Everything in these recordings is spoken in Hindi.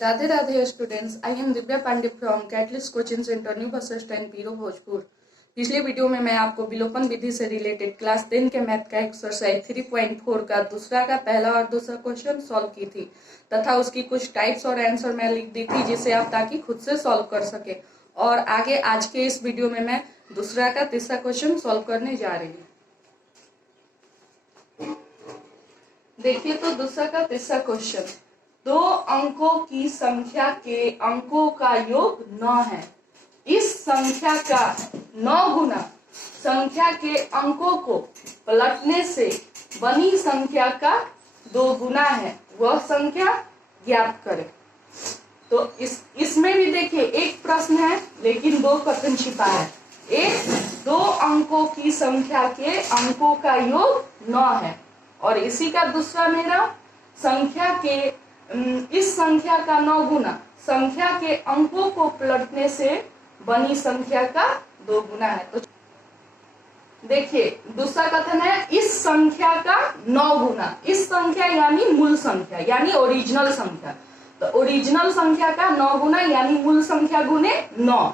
Radhe Radhe students, I am Divya Pandey from catalyst coaching centre new bus stand Piro Bhojpur. पिछले वीडियो में मैं आपको विलोपन विधि से रिलेटेड क्लास 10 के मैथ का एक्सरसाइज 3.4 का दूसरा का पहला और दूसरा क्वेश्चन सॉल्व की थी तथा उसकी कुछ टाइप्स और आंसर मैं लिख दी थी जिसे आप ताकि खुद से सॉल्व कर सके। और आगे आज के इस वीडियो में मैं दूसरा का तीसरा क्वेश्चन सॉल्व करने जा रही हूँ। देखिए तो दूसरा का तीसरा क्वेश्चन, दो अंकों की संख्या के अंकों का योग 9 है। इस संख्या का 9 गुना संख्या के अंकों को पलटने से बनी संख्या का 2 गुना है, वह संख्या ज्ञात करें। तो इसमें भी देखिए एक प्रश्न है लेकिन 2 कथन छिपा है। एक, 2 अंकों की संख्या के अंकों का योग 9 है और इसी का दूसरा मेरा संख्या के इस संख्या का 9 गुना संख्या के अंकों को पलटने से बनी संख्या का 2 गुना है। तो देखिए दूसरा कथन है इस संख्या का 9 गुना, इस संख्या यानी मूल संख्या यानी ओरिजिनल संख्या। तो ओरिजिनल संख्या का 9 गुना यानी मूल संख्या गुने 9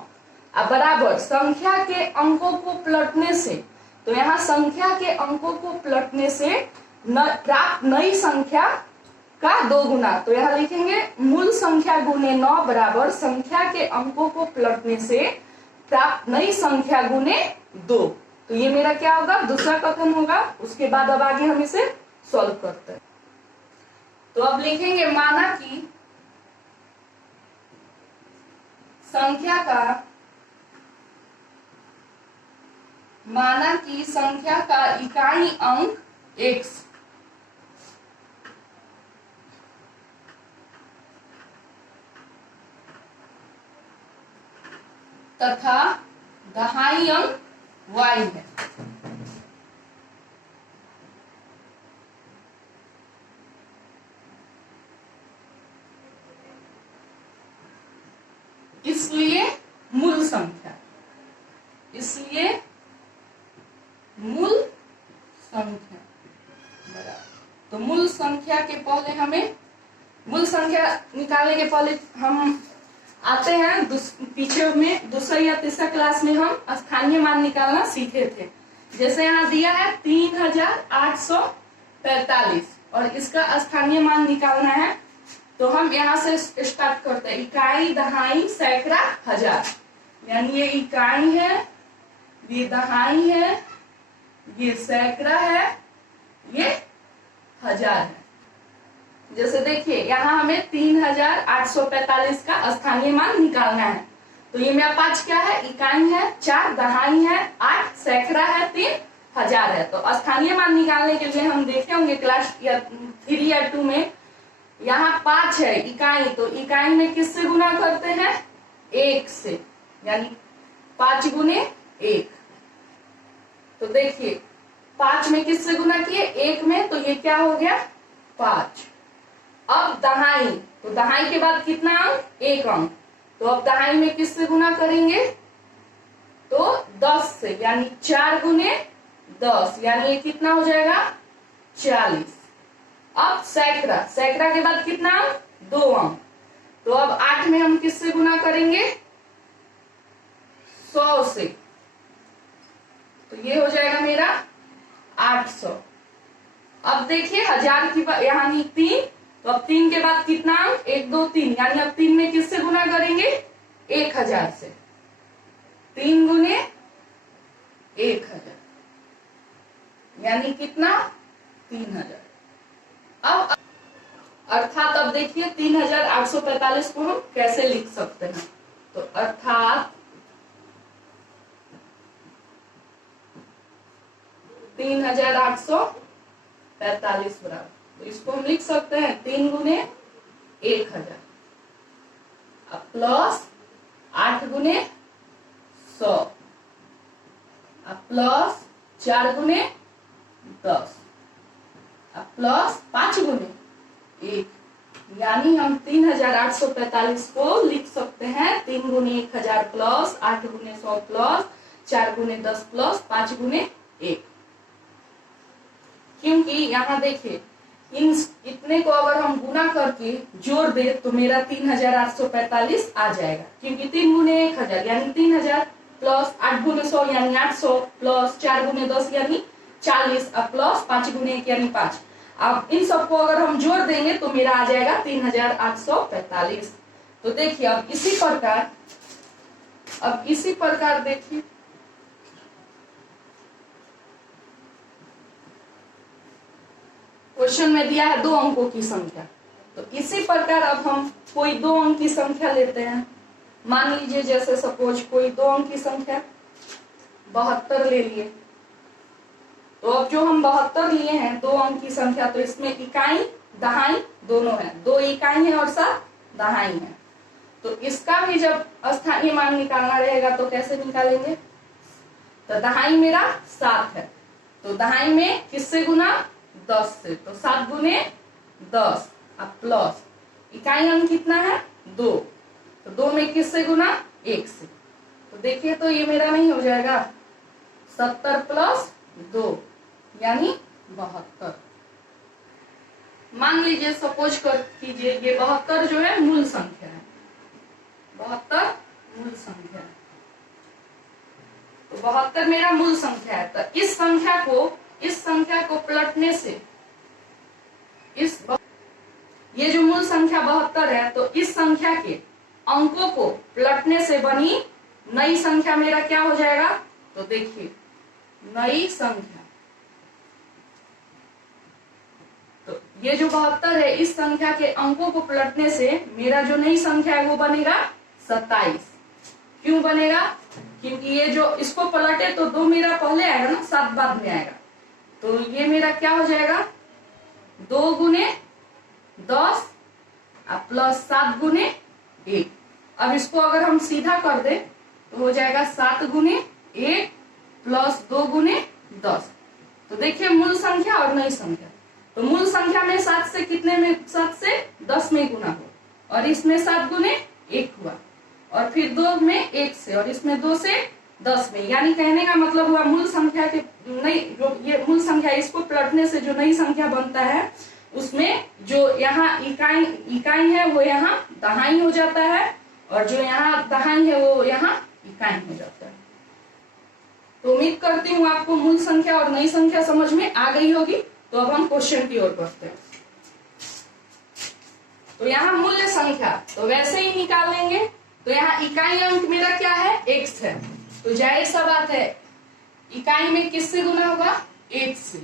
बराबर संख्या के अंकों को पलटने से। तो यहाँ संख्या के अंकों को पलटने से प्राप्त नई संख्या का 2 गुना। तो यहाँ लिखेंगे मूल संख्या गुने 9 बराबर संख्या के अंकों को पलटने से प्राप्त नई संख्या गुने 2। तो ये मेरा क्या होगा, दूसरा कथन होगा। उसके बाद अब आगे हम इसे सॉल्व करते हैं। तो अब लिखेंगे माना कि संख्या का इकाई अंक x तथा दहाई अंक y है। इसलिए मूल संख्या बराबर। तो मूल संख्या के पहले हमें मूल संख्या निकालने के पहले हम आते हैं पीछे में दूसरा या तीसरा क्लास में हम स्थानीय मान निकालना सीखे थे। जैसे यहाँ दिया है 3845 और इसका स्थानीय मान निकालना है। तो हम यहाँ से स्टार्ट करते हैं। इकाई, दहाई, सैकड़ा, हजार, यानी ये इकाई है, ये दहाई है, ये सैकड़ा है, ये हजार है। जैसे देखिए यहाँ हमें 3845 का स्थानीय मान निकालना है। तो ये मेरा 5 क्या है, इकाई है, 4 दहाई है, 8 सैकड़ा है, 3 हजार है। तो स्थानीय मान निकालने के लिए हम देखे होंगे क्लास 3 या 2 में, यहाँ 5 है इकाई। तो इकाई में किससे गुना करते हैं, 1 से, यानी 5 गुने 1। तो देखिए 5 में किससे गुना किए, 1 में, तो ये क्या हो गया 5। अब दहाई, तो दहाई के बाद कितना अंक, 1 अंक। तो अब दहाई में किससे गुना करेंगे, तो 10 से, यानी 4 गुने 10, यानी ये कितना हो जाएगा 40। अब सैकड़ा, सैकड़ा के बाद कितना अंक, 2 अंक। तो अब 8 में हम किससे गुना करेंगे, 100 से। तो ये हो जाएगा मेरा 800। अब देखिए हजार की यहाँ 3, तो अब 3 के बाद कितना अंक, 1 2 3, यानी अब 3 में किससे गुना करेंगे, 1000 से। 3 गुने 1000 यानी कितना 3000। अब अर्थात अब देखिए 3845 को हम कैसे लिख सकते हैं। तो अर्थात 3845 बराबर, तो इसको हम लिख सकते हैं 3 गुने 1000 अब प्लस 8 गुने 100 अब प्लस 4 गुने 10 अब प्लस 5 गुने 1, यानी हम 3845 को लिख सकते हैं 3 गुने 1000 प्लस 8 गुने 100 प्लस 4 गुने 10 प्लस 5 गुने 1। क्योंकि यहाँ देखिए इतने को अगर हम गुना करते करके जोड़ दे तो मेरा 3845 आ जाएगा, क्योंकि 3 गुने 1000 यानी 3000 प्लस 8 गुने 100 यानी 800 प्लस 4 गुने 10 यानी 40 और प्लस 5 गुने 1 यानी 5। अब इन सबको अगर हम जोड़ देंगे तो मेरा आ जाएगा 3845। तो देखिए अब इसी प्रकार देखिए क्वेश्चन में दिया है 2 अंकों की संख्या। तो इसी प्रकार अब हम कोई 2 अंक की संख्या लेते हैं। मान लीजिए जैसे सपोज कोई 2 अंक की संख्या 72 ले लिए। तो अब जो हम 72 लिए हैं 2 अंक की संख्या, तो इसमें इकाई दहाई दोनों है, 2 इकाई है और 7 दहाई है। तो इसका भी जब स्थानीय मान निकालना रहेगा तो कैसे निकालेंगे? तो दहाई मेरा 7 है, तो दहाई में किससे गुना? 10 से, तो 7 गुने 10 अब प्लस इकाई अंक कितना है? 2, तो 2 में किससे गुना? 1 से। तो देखिए तो ये मेरा नहीं हो जाएगा 70 प्लस 2 यानी 72। मान लीजिए सपोज कर कीजिए ये 72 जो है मूल संख्या है, 72 मूल संख्या है। तो 72 मेरा मूल संख्या है। तो इस संख्या को पलटने से ये जो मूल संख्या 72 है, तो इस संख्या के अंकों को पलटने से बनी नई संख्या मेरा क्या हो जाएगा? तो देखिए नई संख्या, तो ये जो 72 है इस संख्या के अंकों को पलटने से मेरा जो नई संख्या है वो बनेगा 27। क्यों बनेगा? क्योंकि ये जो इसको पलटे तो 2 मेरा पहले आएगा ना, 7 बाद में आएगा। तो ये मेरा क्या हो जाएगा? 2 गुने 10 प्लस 7 गुने 1। अब इसको अगर हम सीधा कर दे तो हो जाएगा 7 गुने 1 प्लस 2 गुने 10। तो देखिए मूल संख्या और नई संख्या, तो मूल संख्या में 7 से कितने में? 7 से 10 में गुना हो, और इसमें 7 गुने 1 हुआ, और फिर 2 में 1 से, और इसमें 2 से 10 में। यानी कहने का मतलब हुआ मूल संख्या के नई जो ये मूल संख्या इसको पलटने से जो नई संख्या बनता है उसमें जो यहाँ इकाई है वो यहाँ दहाई हो जाता है, और जो यहाँ दहाई है वो यहाँ इकाई हो जाता है। तो उम्मीद करती हूँ आपको मूल संख्या और नई संख्या समझ में आ गई होगी। तो अब हम क्वेश्चन की ओर बढ़ते हैं। तो यहाँ मूल्य संख्या तो वैसे ही निकाल लेंगे। तो यहाँ इकाई अंक मेरा क्या है? x है, तो जाहिर सा बात है इकाई में किससे गुना होगा? 1 से।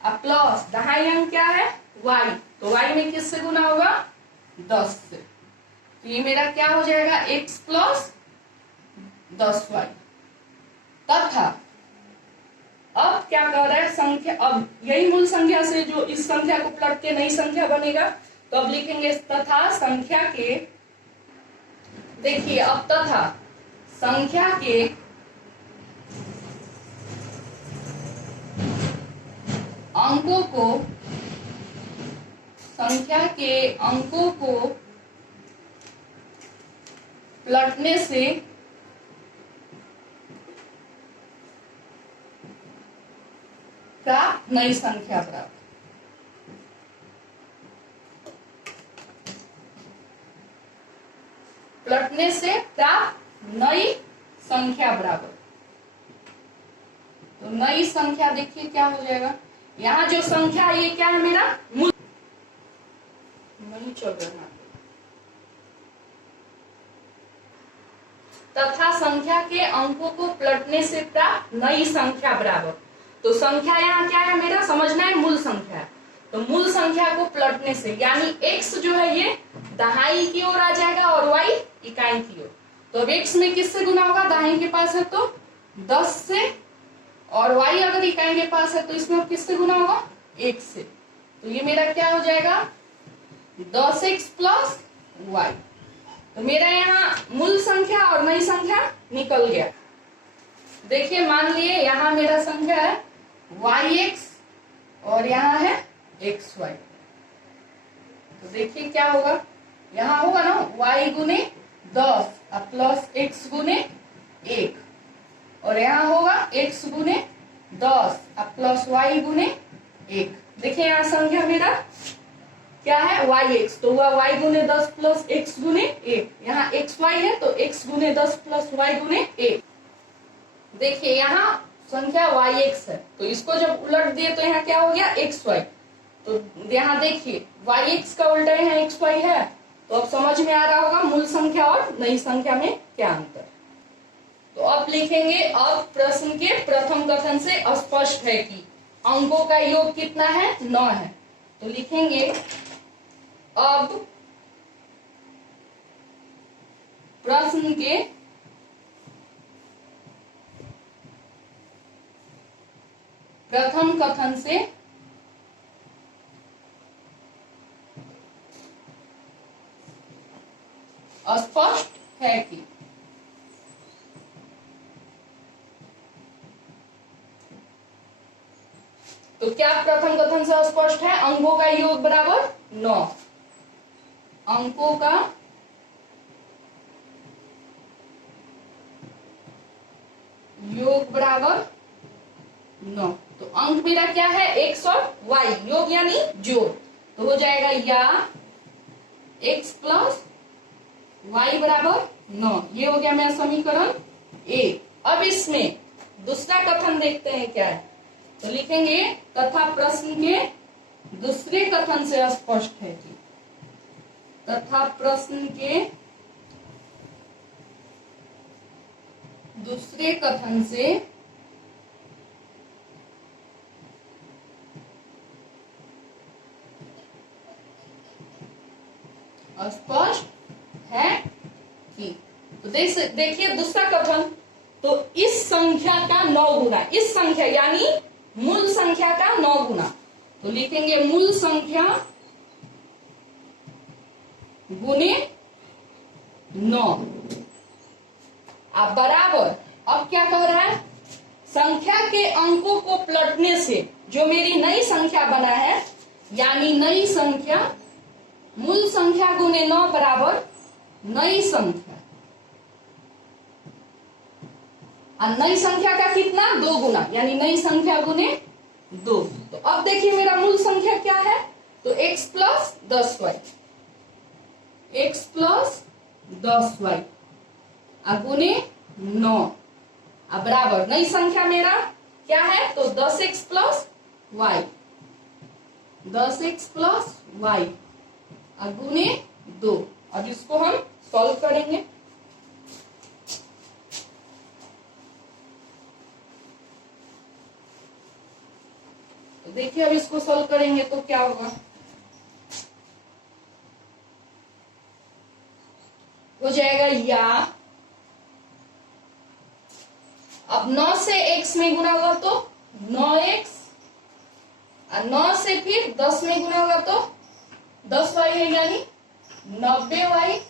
अब प्लस दहाई अंक क्या है? y, तो y में किससे गुना होगा? 10 से। तो ये मेरा क्या हो जाएगा? x plus 10y। तथा अब क्या कर रहा है संख्या, अब यही मूल संख्या से जो इस संख्या को पलट के नई संख्या बनेगा। तो अब लिखेंगे तथा संख्या के, देखिए अब तथा संख्या के अंकों को पलटने से प्राप्त नई संख्या प्राप्त। पलटने से प्राप्त नई संख्या बराबर। तो नई संख्या देखिए क्या हो जाएगा? यहाँ जो संख्या ये क्या है? मेरा मूल नहीं चल रहा। तथा संख्या के अंकों को पलटने से प्राप्त नई संख्या बराबर। तो संख्या यहाँ क्या है? मेरा समझना है मूल संख्या है। तो मूल संख्या को पलटने से यानी x जो है ये दहाई की ओर आ जाएगा और y इकाई की ओर। तो अब x में किससे गुना होगा? दहाई के पास है तो 10 से, और y अगर इकाई के पास है तो इसमें किससे गुना होगा? 1 से। तो ये मेरा क्या हो जाएगा? 10x plus y। तो मेरा यहाँ मूल संख्या और नई संख्या निकल गया। देखिए मान लिए यहाँ मेरा संख्या है yx और यहाँ है xy। तो देखिए क्या होगा? यहाँ होगा ना y गुने 10 प्लस x गुने 1, और यहाँ होगा x गुने 10 प्लस y गुने 1। देखिए यहाँ संख्या मेरा क्या है वाई एक्स, तो हुआ वाई गुने 10 प्लस एक्स गुने 1। यहाँ एक्स वाई है तो एक्स गुने 10 प्लस वाई गुने 1। देखिए यहाँ संख्या वाई एक्स है, तो इसको जब उलट दिए तो यहाँ क्या हो गया एक्स वाई। तो यहाँ देखिए वाई एक्स का उल्टा यहाँ एक्स वाई है, तो अब समझ में आ रहा होगा मूल संख्या और नई संख्या में क्या अंतर। तो अब लिखेंगे, अब प्रश्न के प्रथम कथन से स्पष्ट है कि अंकों का योग कितना है 9 है। तो लिखेंगे अब प्रश्न के प्रथम कथन से स्पष्ट है कि तो क्या प्रथम कथन से स्पष्ट है, अंकों का योग बराबर 9। अंकों का योग बराबर 9। तो अंक मेरा क्या है एक्स और वाई, योग यानी जोड़, तो हो जाएगा या एक्स प्लस वाई बराबर 9। ये हो गया मेरा समीकरण ए। अब इसमें दूसरा कथन देखते हैं क्या है। तो लिखेंगे तथा प्रश्न के दूसरे कथन से स्पष्ट है कि तथा प्रश्न के दूसरे कथन से स्पष्ट है कि, तो देखिए दूसरा कथन, तो इस संख्या का 9 गुना, इस संख्या यानी मूल संख्या का 9 गुना, तो लिखेंगे मूल संख्या गुने 9 अब बराबर। अब क्या कह रहा है, संख्या के अंकों को पलटने से जो मेरी नई संख्या बना है, यानी नई संख्या मूल संख्या गुने 9 बराबर नई संख्या, और नई संख्या का कितना 2 गुना, यानी नई संख्या गुने 2। तो अब देखिए मेरा मूल संख्या क्या है, तो x plus 10y, x plus 10y गुने 9 बराबर नई संख्या मेरा क्या है, तो 10x plus Y, 10x plus Y गुने 2। अब इसको हम सॉल्व करेंगे। तो देखिए अब इसको सॉल्व करेंगे तो क्या होगा, हो जाएगा या, अब 9 से x में गुना होगा तो 9x, और 9 से फिर 10 में गुना होगा तो 10y है, यानी 90y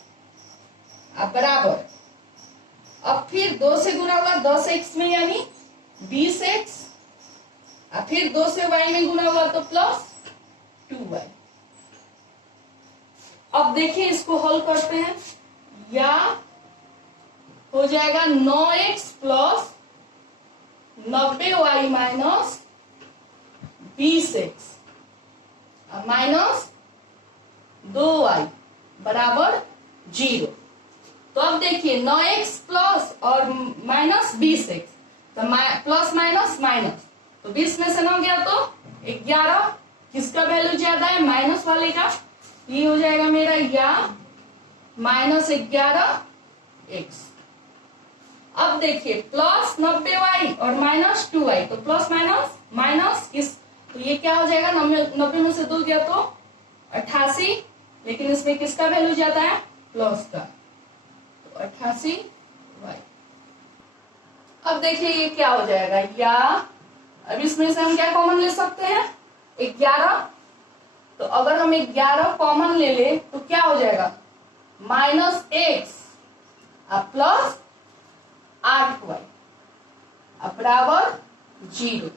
बराबर। अब फिर 2 से गुना होगा 10x में, यानी 20x, और फिर 2 से y में गुना होगा तो प्लस 2y। अब देखिए इसको हल करते हैं, या हो जाएगा 9x plus 90y minus 20x minus 2y बराबर 0। तो अब देखिए 9x प्लस और माइनस 20x, तो प्लस माइनस माइनस, तो 20 में से 9 गया तो 11, किसका वैल्यू ज्यादा है, माइनस वाले का। ये हो जाएगा मेरा या माइनस 11x। अब देखिए प्लस 90y और माइनस 2y, तो प्लस माइनस माइनस किस, तो ये क्या हो जाएगा, 90 में से 2 गया तो 88, लेकिन इसमें किसका वैल्यू ज्यादा है, प्लस का, तो 88y। अब देखिए ये क्या हो जाएगा, या अब इसमें से हम क्या कॉमन ले सकते हैं 11, तो अगर हम 11 कॉमन ले ले तो क्या हो जाएगा, माइनस x प्लस 8y बराबर 0।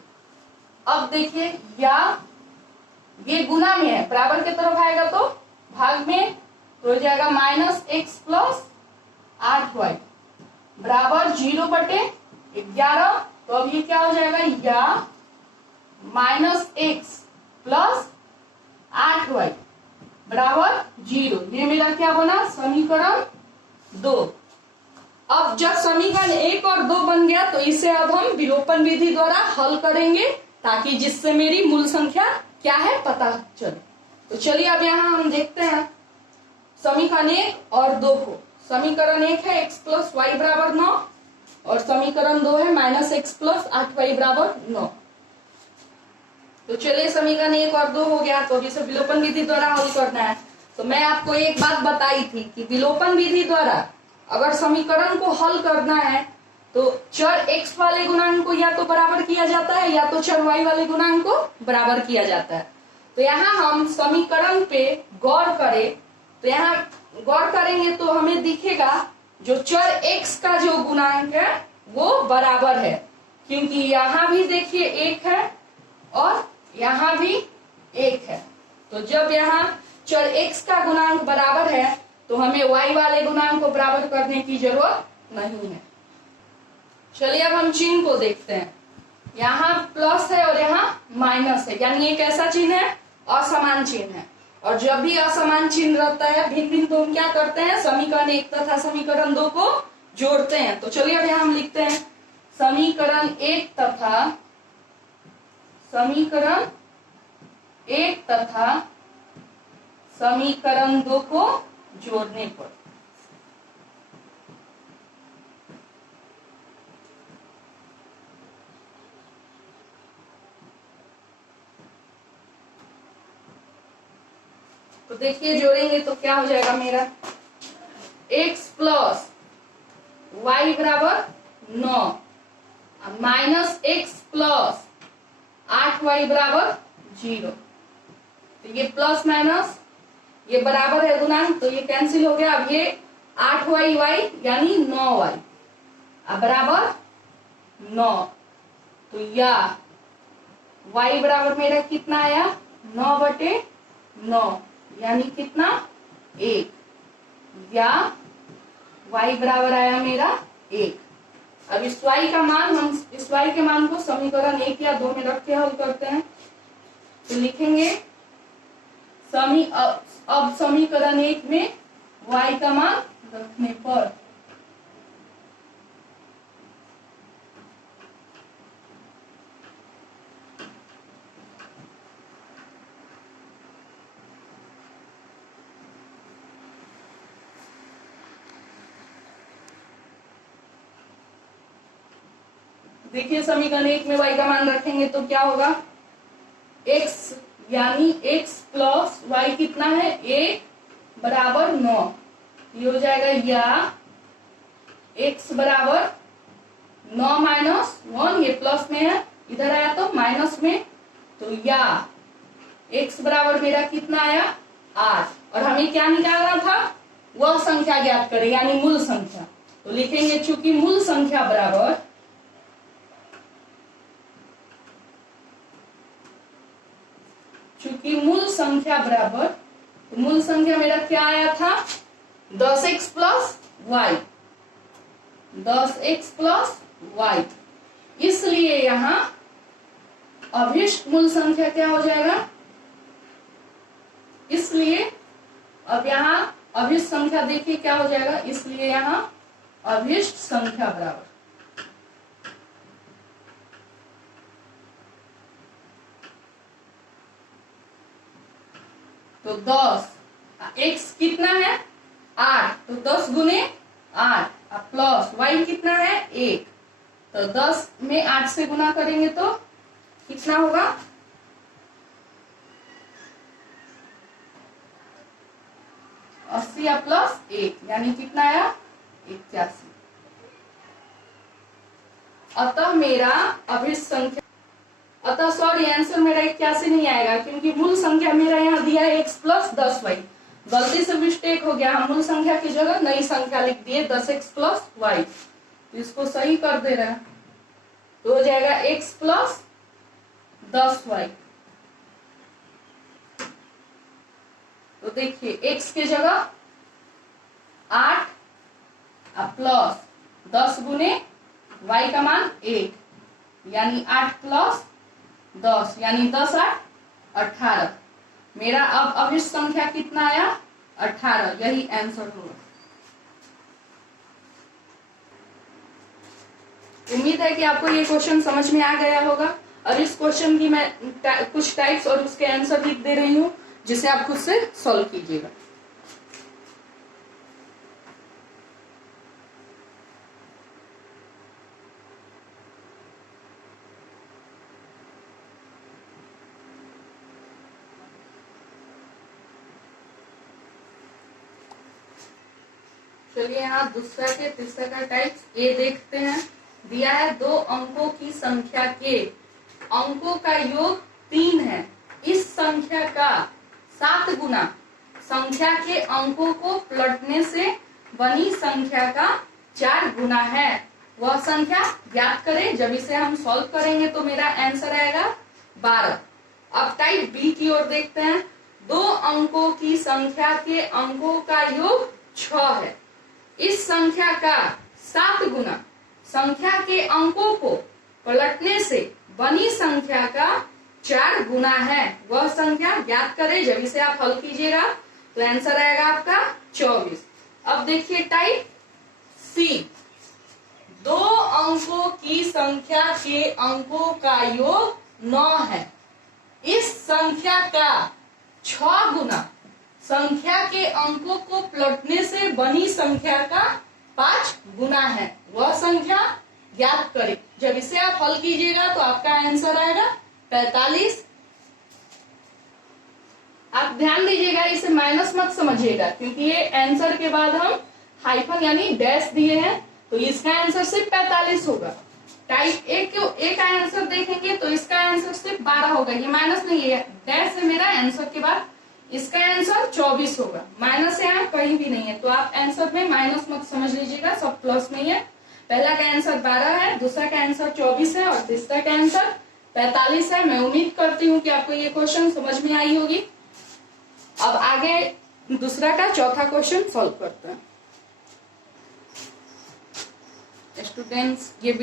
अब देखिए या ये गुना में है, बराबर की तरफ आएगा तो भाग में, तो हो जाएगा माइनस x प्लस 8y बराबर 0/11। तो अब ये क्या हो जाएगा, या माइनस x प्लस 8y बराबर 0। ये मेरा क्या बना, समीकरण 2। अब जब समीकरण 1 और 2 बन गया तो इसे अब हम विलोपन विधि द्वारा हल करेंगे, ताकि जिससे मेरी मूल संख्या क्या है पता चले। तो चलिए अब यहाँ हम देखते हैं समीकरण 1 और 2 को। समीकरण 1 है x प्लस वाई बराबर 9 और समीकरण 2 है माइनस एक्स प्लस 8y बराबर 9। तो चलिए समीकरण 1 और 2 हो गया, तो अभी इसे विलोपन विधि द्वारा हल करना है। तो मैं आपको एक बात बताई थी कि विलोपन विधि द्वारा अगर समीकरण को हल करना है तो चर x वाले गुणांक को या तो बराबर किया जाता है या तो चर y वाले गुणांक को बराबर किया जाता है। तो यहाँ हम समीकरण पे गौर करें, तो यहाँ गौर करेंगे तो हमें दिखेगा जो चर x का जो गुणांक है वो बराबर है, क्योंकि यहाँ भी देखिए 1 है और यहाँ भी 1 है। तो जब यहाँ चर x का गुणांक बराबर है तो हमें y वाले गुणांक को बराबर करने की जरूरत नहीं है। चलिए अब हम चिन्ह को देखते हैं। यहाँ प्लस है और यहाँ माइनस है, यानी एक ऐसा चिन्ह है असमान चिन्ह है। और जब भी असमान चिन्ह रहता है भिन्न भिन्न, तो हम क्या करते हैं, समीकरण 1 तथा समीकरण 2 को जोड़ते हैं। तो चलिए अब यहाँ हम लिखते हैं समीकरण 1 तथा समीकरण 2 को जोड़ने पर तो देखिए जोड़ेंगे तो क्या हो जाएगा मेरा, x प्लस वाई बराबर 9 माइनस एक्स प्लस 8y बराबर 0। तो ये प्लस माइनस ये बराबर है गुणांक, तो ये कैंसिल हो गया। अब ये 8y यानी 9y अब बराबर 9। तो या y बराबर मेरा कितना आया, 9/9 यानी कितना 1, या y बराबर आया मेरा 1। अब इस y का मान, हम इस y के मान को समीकरण 1 या 2 में रख के हल करते हैं। तो लिखेंगे अब समीकरण 1 में y का मान रखने पर देखिए समीकरण 1 में y का मान रखेंगे तो क्या होगा, x यानी x प्लस वाई कितना है 1 बराबर 9। ये हो जाएगा या x बराबर 9 माइनस 1, ये प्लस में है, इधर आया तो माइनस में, तो या x बराबर मेरा कितना आया 8। और हमें क्या निकालना था, वह संख्या ज्ञात करें यानी मूल संख्या। तो लिखेंगे चूंकि मूल संख्या बराबर तो मूल संख्या मेरा क्या आया था 10x plus Y, 10x plus Y. इसलिए यहाँ अभिष्ट मूल संख्या क्या हो जाएगा, इसलिए अब यहाँ अभिष्ट संख्या देखिए क्या हो जाएगा, इसलिए यहाँ अभिष्ट संख्या बराबर तो 10, x कितना है 8, तो 10 गुने 8 प्लस y कितना है 1, तो 10 में 8 से गुना करेंगे तो कितना होगा 80 प्लस 1 यानी कितना आया 81। अतः मेरा अभिष्ट संख्या, अतः सॉरी आंसर मेरा 81 नहीं आएगा, क्योंकि मूल संख्या मेरा यहाँ दिया है x प्लस 10y। गलती से मिस्टेक हो गया, हम मूल संख्या की जगह नई संख्या लिख दिए 10x प्लस y। तो इसको सही कर दे रहे हैं, तो हो जाएगा x प्लस 10y। तो देखिए x के जगह 8 प्लस 10 गुने y का मान 1 यानी 8 प्लस 10 यानी 10 8 18 मेरा अब अभिष्ट संख्या कितना आया? 18, यही आंसर होगा। उम्मीद है कि आपको ये क्वेश्चन समझ में आ गया होगा, और इस क्वेश्चन की मैं कुछ टाइप्स और उसके आंसर लिख दे रही हूँ, जिसे आप खुद से सॉल्व कीजिएगा। चलिए यहाँ दूसरा के तीसरा का टाइप ए देखते हैं। दिया है 2 अंकों की संख्या के अंकों का योग 3 है। इस संख्या का 7 गुना संख्या के अंकों को पलटने से बनी संख्या का 4 गुना है। वह संख्या ज्ञात करें। जब इसे हम सॉल्व करेंगे तो मेरा आंसर आएगा 12। अब टाइप बी की ओर देखते हैं। 2 अंकों की संख्या के अंकों का योग 6 है। इस संख्या का 7 गुना संख्या के अंकों को पलटने से बनी संख्या का 4 गुना है। वह संख्या ज्ञात करें। जब इसे आप हल कीजिएगा तो आंसर आएगा आपका 24। अब देखिए टाइप सी। 2 अंकों की संख्या के अंकों का योग 9 है। इस संख्या का 6 गुना संख्या के अंकों को पलटने से बनी संख्या का 5 गुना है। वह संख्या ज्ञात करें। जब इसे आप हल कीजिएगा तो आपका आंसर आएगा 45। आप ध्यान दीजिएगा, इसे माइनस मत समझिएगा, क्योंकि ये आंसर के बाद हम हाइफन यानी डैश दिए हैं, तो इसका आंसर सिर्फ 45 होगा। टाइप ए का आंसर देखेंगे तो इसका आंसर सिर्फ 12 होगा। ये माइनस नहीं है, डैश है मेरा आंसर के बाद। इसका आंसर 24 होगा। माइनस यहाँ कहीं भी नहीं है, तो आप आंसर में माइनस मत समझ लीजिएगा, सब प्लस में ही है। पहला का आंसर 12 है, दूसरा का आंसर 24 है और तीसरा का आंसर 45 है। मैं उम्मीद करती हूँ कि आपको ये क्वेश्चन समझ में आई होगी। अब आगे दूसरा का चौथा क्वेश्चन सॉल्व करते हैं। स्टूडेंट्स, ये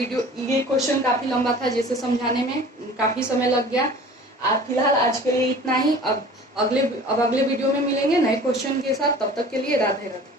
क्वेश्चन काफी लंबा था, जिसे समझाने में काफी समय लग गया। फिलहाल आज के लिए इतना ही। अब अगले वीडियो में मिलेंगे नए क्वेश्चन के साथ। तब तक के लिए राधे राधे।